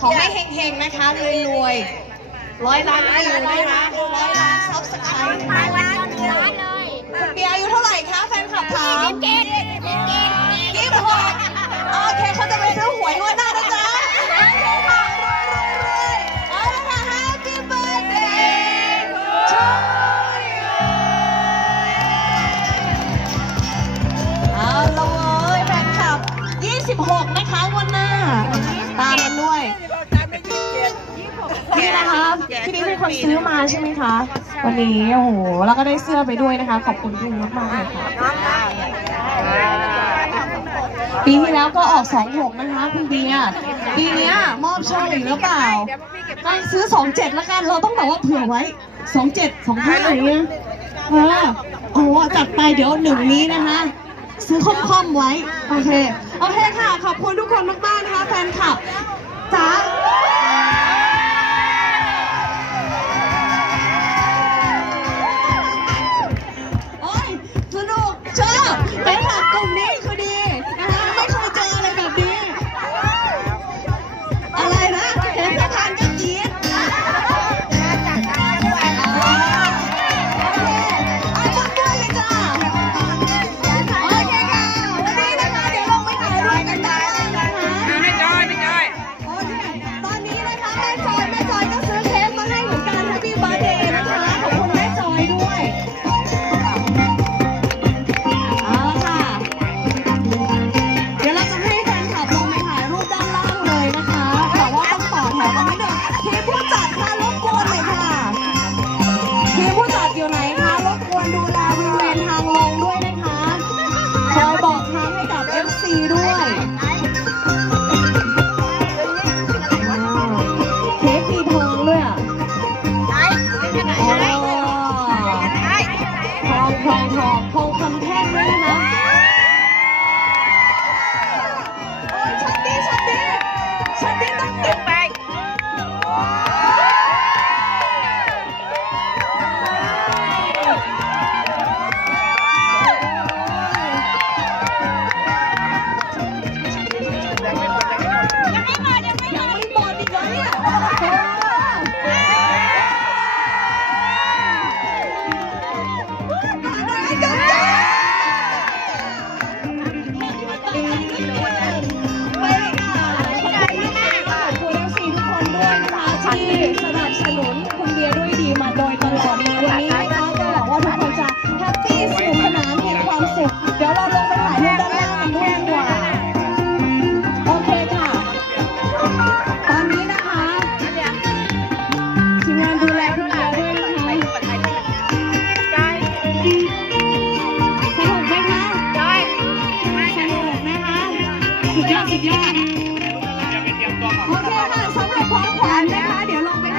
ขอให้เฮงๆนะคะรวยๆ100 ล้านวิวนะคะ100 ล้านซับสไครต์คุณเบียร์อายุเท่าไหร่คะแฟนคลับถาม26โอเคเขาจะไปซื้อหวยงวดหน้านะจ๊ะโอเคค่ะรวยๆเอาละค่ะ Happy birthday to you เอาละเว้ยแฟนคลับ26นะคะวันหน้าตามกันด้วยนี่นะคะพี่นี่เป็นคนซื้อมาใช่ไหมคะวันนี้โอ้โหแล้วก็ได้เสื้อไปด้วยนะคะขอบคุณพี่มากๆเลยค่ะปีที่แล้วก็ออก26นะคะคุณเบียร์ปีนี้มอบโชคอีกหรือเปล่าซื้อ27แล้วกันเราต้องแบบว่าเผื่อไว้27 25อะไรเงี้ยโอ้จัดไปเดี๋ยว1นี้นะคะซื้อค่อมๆไว้โอเคค่ะขอบคุณทุกคนมากๆนะคะแฟนคลับจ๋าโอ้ยสนุกชอบแฟนคลับกลุ่มนี้คือดีนะคะไม่เคยเจออะไรแบบนี้อะไรนะเห็นสถานก็จี๊ดคอยบอกทางให้กับ FC ด้วยเค้กมีทองด้วยอ่ะทองคำแท่งด้วยนะคะโอ้ยช็อตนี้ต้องติดไปสนับสนุนคุณเบียร์ด้วยดีมาโดยตลอดเลยวันนี้นะคะก็หวังว่าทุกคนจะแฮปปี้สนุกสนานมีความสุขเดี๋ยวเราลงไปถ่ายรูปด้านล่างกันด้วยดีกว่าโอเคค่ะตอนนี้นะคะทีมงานดูแลคุณเบียร์ด้วยนะคะสนุกไหมคะสนุกนะคะสุดยอด